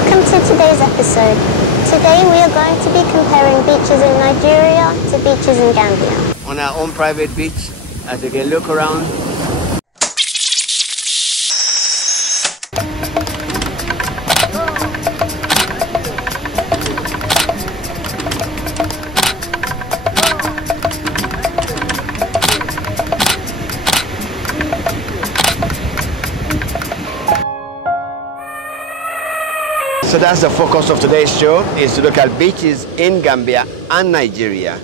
Welcome to today's episode. Today we are going to be comparing beaches in Nigeria to beaches in Gambia. On our own private beach, as you can look around. So that's the focus of today's show, is to look at beaches in Gambia and Nigeria.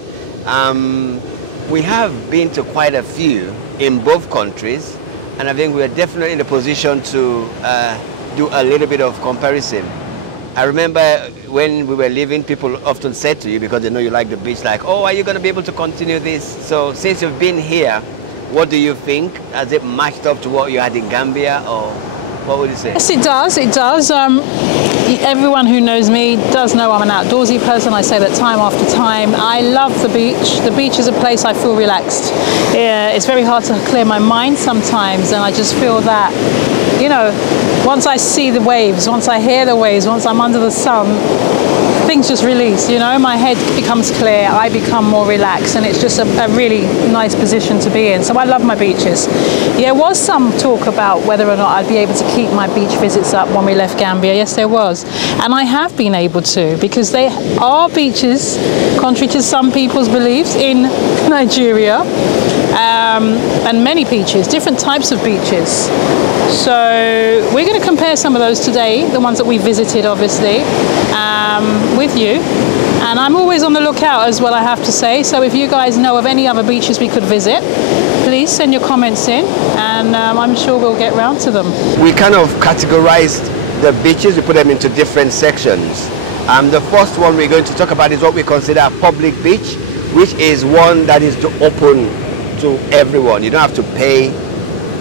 We have been to quite a few in both countries, and I think we're definitely in a position to do a little bit of comparison. I remember when we were leaving, people often said to you, because they know you like the beach, like, oh, are you going to be able to continue this? So since you've been here, what do you think? Has it matched up to what you had in Gambia, or what would you say? Yes, it does. It does. Everyone who knows me does know I'm an outdoorsy person. I say that time after time. I love the beach. The beach is a place I feel relaxed. Yeah, it's very hard to clear my mind sometimes, and I just feel that, you know, once I see the waves, once I hear the waves, once I'm under the sun, things just release, you know, my head becomes clear, I become more relaxed, and it's just a really nice position to be in. So I love my beaches. There was some talk about whether or not I'd be able to keep my beach visits up when we left Gambia. Yes, there was. And I have been able to, because they are beaches, contrary to some people's beliefs, in Nigeria, and many beaches, different types of beaches. So we're going to compare some of those today, the ones that we visited, obviously, with you. And I'm always on the lookout as well, I have to say. So if you guys know of any other beaches we could visit, please send your comments in, and I'm sure we'll get round to them. We kind of categorized the beaches, we put them into different sections. The first one we're going to talk about is what we consider a public beach, which is one that is open to everyone. You don't have to pay.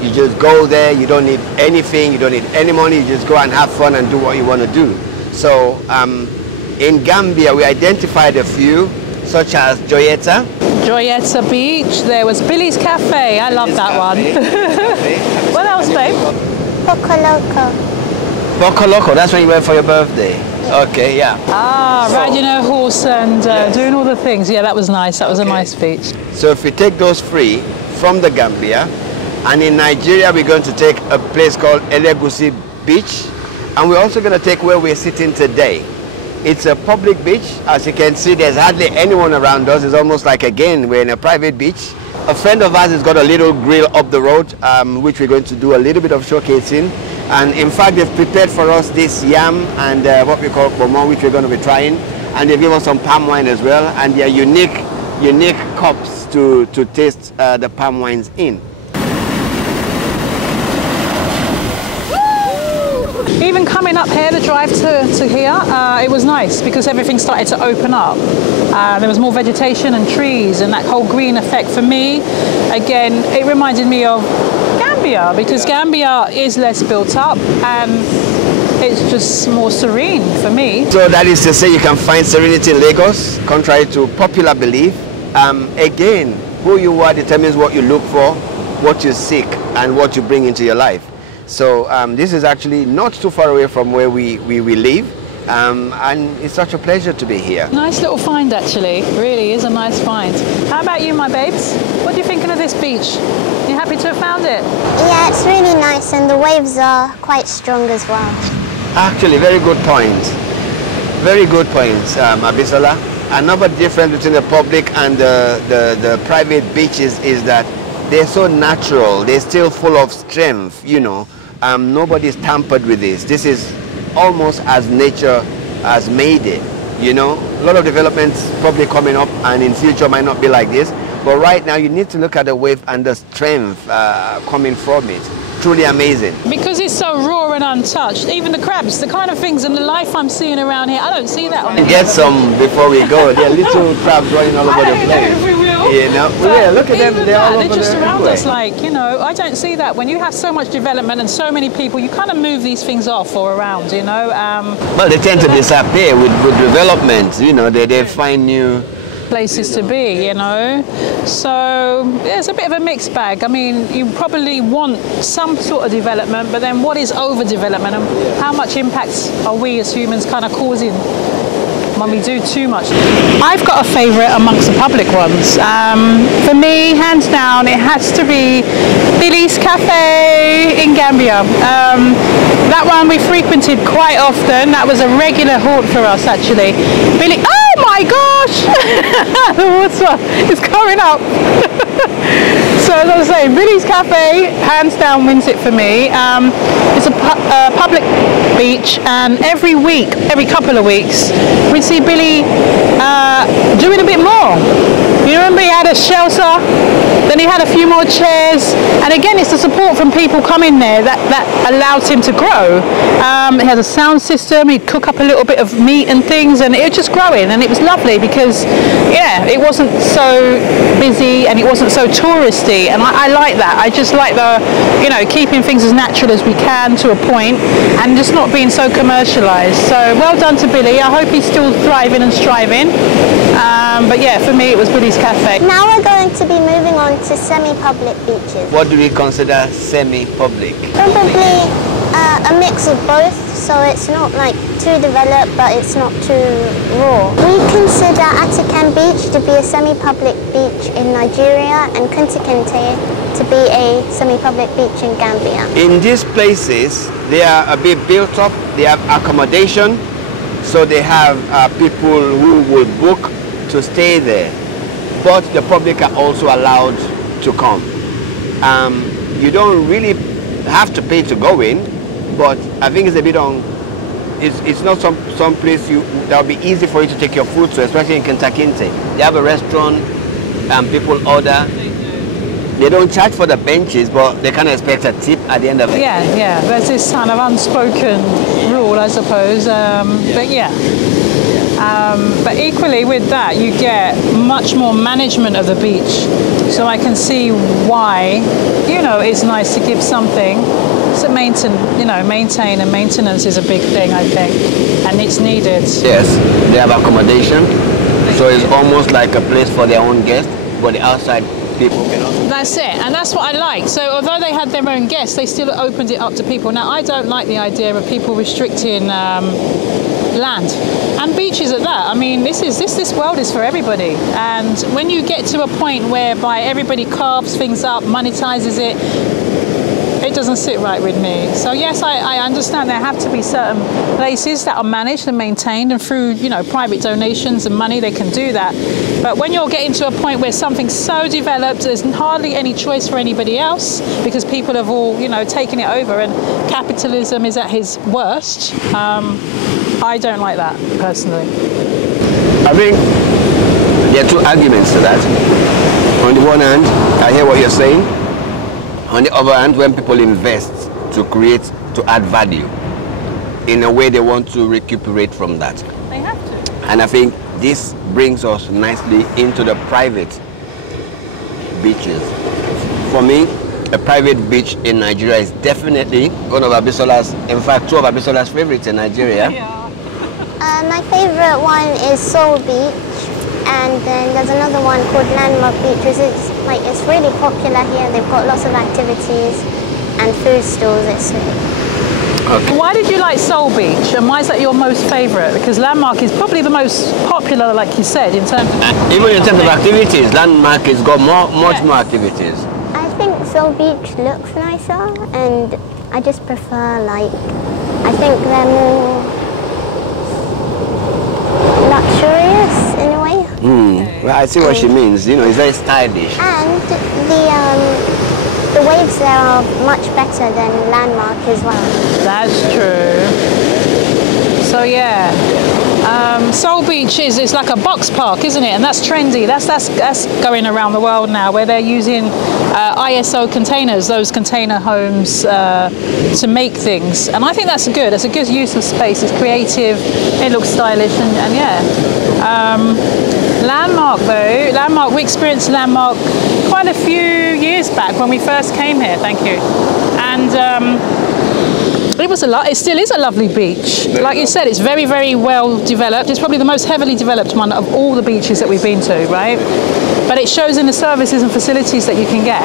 You just go there, you don't need anything, you don't need any money, you just go and have fun and do what you want to do. So in Gambia, we identified a few, such as Joyeta. Joyeta Beach, there was Billy's Cafe, I love that one. What else, babe? Pocoloko. Pocoloko, that's when you went for your birthday. Okay, yeah. Ah, so, riding a horse and doing all the things. Yeah, that was nice, that was a nice beach. So if we take those three from the Gambia, and in Nigeria, we're going to take a place called Elegusi Beach. And we're also going to take where we're sitting today. It's a public beach. As you can see, there's hardly anyone around us. It's almost like, again, we're in a private beach. A friend of ours has got a little grill up the road, which we're going to do a little bit of showcasing. And in fact, they've prepared for us this yam and what we call pomo, which we're going to be trying. And they've given us some palm wine as well. And they're unique cups to taste the palm wines in. Even coming up here, the drive to here, it was nice because everything started to open up. There was more vegetation and trees and that whole green effect. For me, again, it reminded me of Gambia, because Gambia is less built up and it's just more serene for me. So that is to say, you can find serenity in Lagos, contrary to popular belief. Again, who you are determines what you look for, what you seek, and what you bring into your life. So this is actually not too far away from where we live, and it's such a pleasure to be here. Nice little find, actually. Really is a nice find. How about you, my babes? What are you thinking of this beach? You happy to have found it? Yeah, it's really nice, and the waves are quite strong as well. Actually, very good point. Very good point, Abisola. Another difference between the public and the private beaches is that they're so natural. They're still full of strength, you know. Nobody's tampered with this. This is almost as nature has made it, you know. A lot of developments probably coming up and in future might not be like this. But right now you need to look at the wave and the strength coming from it. Truly amazing. Because it's so raw and untouched, even the crabs, the kind of things and the life I'm seeing around here, I don't see that on it. Get some before we go. There are little crabs running all over the place. You know, yeah, look at them. They're all over just around us, like, you know, I don't see that. When you have so much development and so many people, you kind of move these things off or around, you know. Well, they tend to disappear with development, you know, they find new places to be, you know. So yeah, it's a bit of a mixed bag. I mean, you probably want some sort of development, but then what is overdevelopment, and how much impact are we as humans kind of causing when we do too much? I've got a favourite amongst the public ones. For me, hands down, it has to be Billy's Cafe in Gambia. That one we frequented quite often. That was a regular haunt for us, actually. Billy, oh my gosh! The water is coming up. So as I was saying, Billy's Cafe, hands down, wins it for me. It's a public beach, and every week, every couple of weeks, we see Billy doing a bit more. You remember he had a shelter, then he had a few more chairs, and again it's the support from people coming there that allows him to grow. He has a sound system, he'd cook up a little bit of meat and things, and it was just growing, and it was lovely because, yeah, it wasn't so busy and it wasn't so touristy, and I like that. I just like the, you know, keeping things as natural as we can to a point and just not being so commercialised. So well done to Billy. I hope he's still thriving and striving. But yeah, for me it was Billy's Cafe. Now we're going to be moving on to semi-public beaches. What do we consider semi-public? Probably a mix of both, so it's not like too developed, but it's not too raw. We consider Atakan Beach to be a semi-public beach in Nigeria and Kunta Kinte to be a semi-public beach in Gambia. In these places, they are a bit built up, they have accommodation, so they have people who will book to stay there, but the public are also allowed to come. You don't really have to pay to go in, but I think it's a bit on. It's not some place that will be easy for you to take your food to, especially in Kunta Kinte. They have a restaurant and people order. They don't charge for the benches, but they can expect a tip at the end of it. Yeah, yeah. There's this kind of unspoken rule, I suppose. But yeah. But equally with that, you get much more management of the beach. So I can see why, you know, it's nice to give something. So maintain and maintenance is a big thing, I think, and it's needed. Yes, they have accommodation, so it's almost like a place for their own guests, but the outside people can also. That's it, and that's what I like. So although they had their own guests, they still opened it up to people. Now I don't like the idea of people restricting land and beaches at that. I mean, this world is for everybody, and when you get to a point whereby everybody carves things up, monetizes it, it doesn't sit right with me. So yes, I understand there have to be certain places that are managed and maintained, and through, you know, private donations and money they can do that. But when you're getting to a point where something's so developed, there's hardly any choice for anybody else because people have all, you know, taken it over, and capitalism is at its worst. I don't like that personally. I think there are two arguments to that. On the one hand, I hear what you're saying. On the other hand, when people invest to add value, in a way they want to recuperate from that. They have to. And I think this brings us nicely into the private beaches. For me, a private beach in Nigeria is definitely one of Abisola's, in fact, two of Abisola's favorites in Nigeria. Yeah. My favorite one is Seoul Beach, and then there's another one called Landmark Beach, which is like, it's really popular here. They've got lots of activities and food stalls. It's Okay. Why did you like Seoul Beach, and why is that your most favourite? Because Landmark is probably the most popular, like you said, in terms of... Even in terms of activities, Landmark has got much more activities. I think Seoul Beach looks nicer, and I just prefer, like, I think they're more luxurious in a way. Well, I see what she means. You know, it's very stylish. And the waves there are much better than Landmark as well. That's true. So yeah, Seoul Beach is like a box park, isn't it? And that's trendy. That's going around the world now, where they're using ISO containers, those container homes, to make things. And I think that's good. It's a good use of space. It's creative. It looks stylish, and yeah. Landmark though, we experienced Landmark quite a few years back when we first came here. Thank you. And it was it still is a lovely beach. Like you said, it's very, very well developed. It's probably the most heavily developed one of all the beaches that we've been to, right? But it shows in the services and facilities that you can get.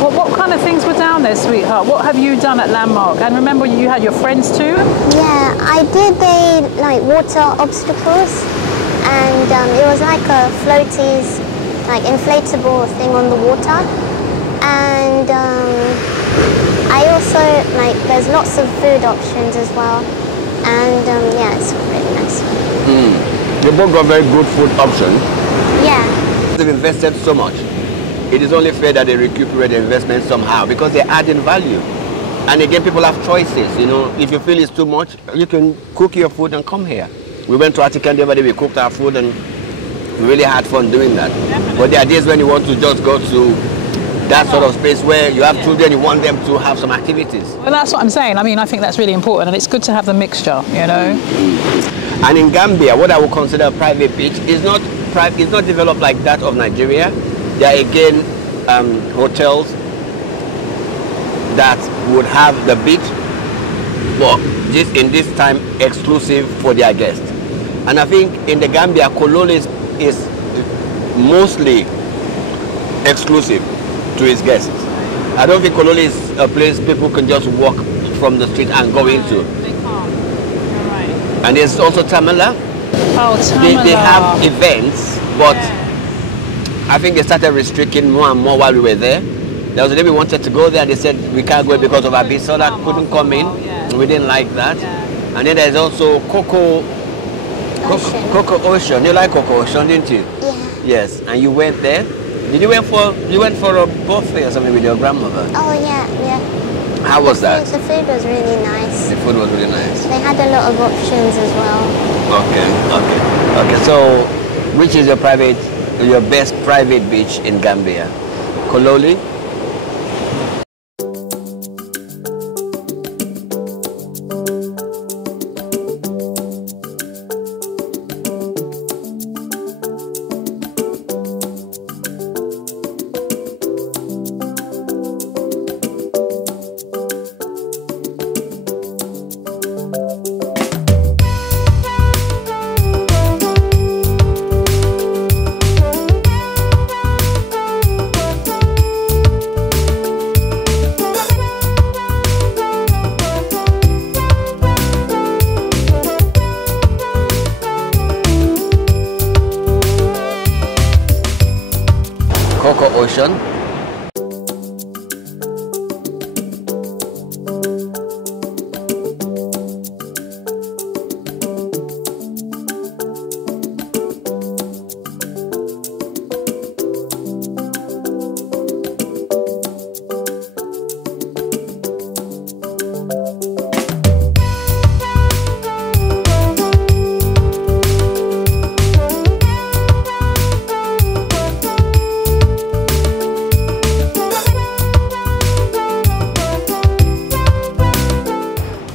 What kind of things were down there, sweetheart? What have you done at Landmark? And remember, you had your friends too? Yeah, I did like water obstacles, and it was like a floaties, like inflatable thing on the water. And I also, like, there's lots of food options as well. And yeah, it's really nice. You both got very good food options. Yeah. They've invested so much. It is only fair that they recuperate the investment somehow because they're adding value. And again, people have choices. You know, if you feel it's too much, you can cook your food and come here. We went to Atikan the other day, we cooked our food and we really had fun doing that. Definitely. But there are days when you want to just go to that sort of space where you have children, you want them to have some activities. Well, that's what I'm saying. I mean, I think that's really important, and it's good to have the mixture, you know. And in Gambia, what I would consider a private beach is not it's not developed like that of Nigeria. There are again hotels that would have the beach, but in this time exclusive for their guests. And I think in the Gambia, Kololi is mostly exclusive to his guests. I don't think Kololi is a place people can just walk from the street and go into. They can't. You're right. And there's also Tamala. Oh, Tamala. They have events, but I think they started restricting more and more while we were there. There was a day we wanted to go there and they said we can't go because of Abisola couldn't come in. We didn't like that. And then there's also Coco Ocean. You like Coco Ocean, didn't you? Yeah. Yes, and you went there. You went for a buffet or something with your grandmother? Oh yeah, yeah. How was that? The food was really nice. The food was really nice. They had a lot of options as well. Okay. So, which is your best private beach in Gambia? Kololi? Coco Ocean.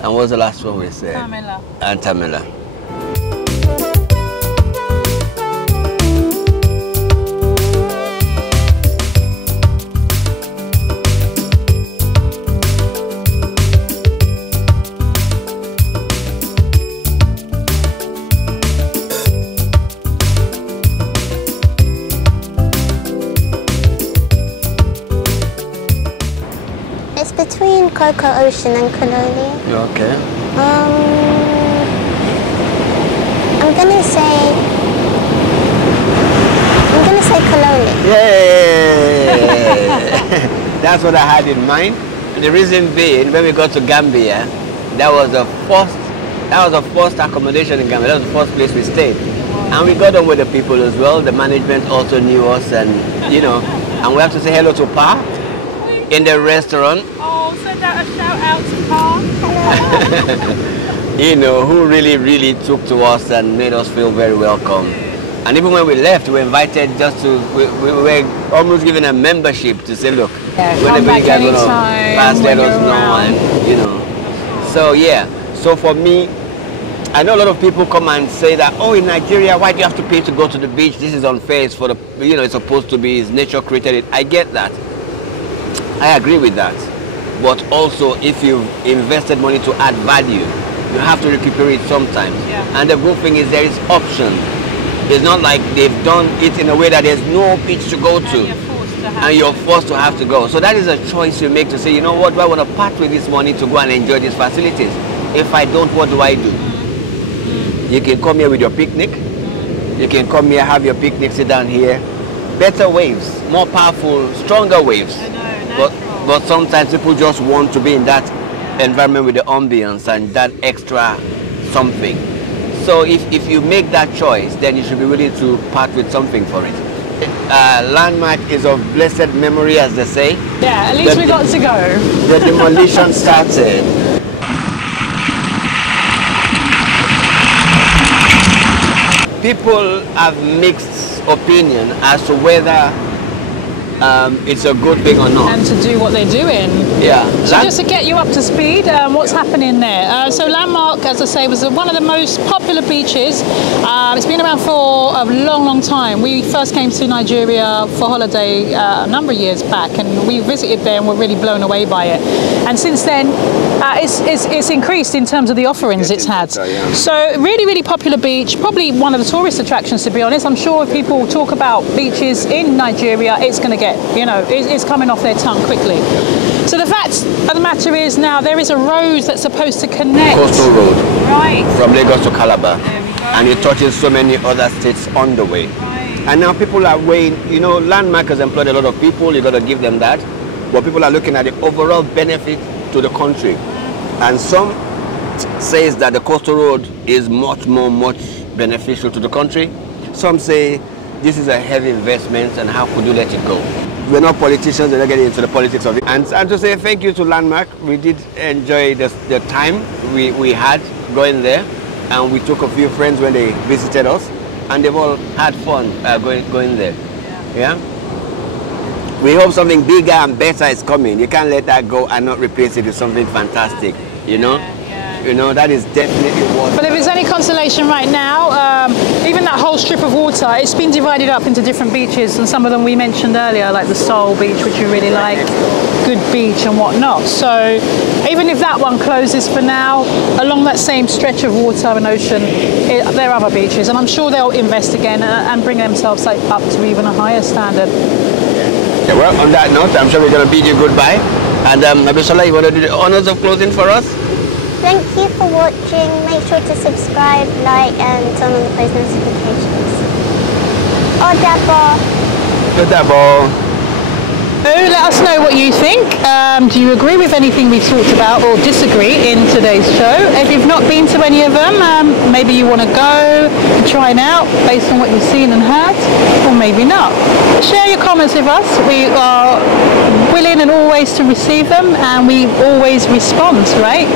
And what was the last one we said? Tamala. And Tamala. It's between Coco Ocean and Kololi. You okay? I'm gonna say Kololi. Yay! That's what I had in mind. The reason being, when we got to Gambia, that was the first accommodation in Gambia. That was the first place we stayed. And we got on with the people as well. The management also knew us, and you know, and we have to say hello to Pa in the restaurant. Oh, send out a shout out to Pa. You know, who really took to us and made us feel very welcome. And even when we left, we were invited we were almost given a membership to say, look, whenever you guys want to pass, let us know, and you know. So yeah, so for me, I know a lot of people come and say that, oh, in Nigeria, why do you have to pay to go to the beach? This is unfair. It's for the, you know, it's supposed to be, it's nature created it. I get that. I agree with that. but also if you've invested money to add value, you have to recuperate sometimes. Yeah. And the good thing is there is option. It's not like they've done it in a way that there's no beach to go to. And you're forced to have to go. So that is a choice you make to say, you know what, do I want to part with this money to go and enjoy these facilities? If I don't, what do I do? You can come here with your picnic. You can come here, have your picnic, sit down here. Better waves, more powerful, stronger waves. I know, But sometimes people just want to be in that environment with the ambience and that extra something. So if you make that choice, then you should be willing to part with something for it. Landmark is of blessed memory, as they say. Yeah, at least we got to go. The demolition started. People have mixed opinion as to whether it's a good thing or not. And to do what they're doing. Yeah. So just to get you up to speed, what's happening there? So Landmark, as I say, was one of the most popular beaches. It's been around for a long, long time. We first came to Nigeria for holiday a number of years back, and we visited there and were really blown away by it. And since then, it's increased in terms of the offerings it's had. So really, really popular beach, probably one of the tourist attractions, to be honest. I'm sure if people talk about beaches in Nigeria, it's going to get, it's coming off their tongue quickly. So the fact of the matter is now there is a road that's supposed to connect. Coastal road. Right. From Lagos to Calabar. There we go. And it touches so many other states on the way. Right. And now people are weighing, Landmark has employed a lot of people, you got to give them that. But people are looking at the overall benefit to the country. And some says that the coastal road is much beneficial to the country. Some say this is a heavy investment and how could you let it go? We're not politicians, we're not getting into the politics of it. And to say thank you to Landmark, we did enjoy the time we had going there. And we took a few friends when they visited us, and they've all had fun going there. Yeah. We hope something bigger and better is coming. You can't let that go and not replace it with something fantastic. That is definitely what. But if it's any consolation right now, even that whole strip of water, it's been divided up into different beaches, and some of them we mentioned earlier, like the Seoul Beach, which we really like, Good Beach and whatnot. So even if that one closes for now, along that same stretch of water and ocean, there are other beaches, and I'm sure they'll invest again and bring themselves up to even a higher standard. Yeah, well, on that note, I'm sure we're going to bid you goodbye. And Abishala, you want to do the honors of closing for us? Thank you for watching. Make sure to subscribe, like, and turn on the post notifications. Double. Let us know what you think. Do you agree with anything we've talked about or disagree in today's show? If you've not been to any of them, maybe you want to go and try it out based on what you've seen and heard, or maybe not. Share your comments with us. We are willing and always to receive them, and we always respond, right?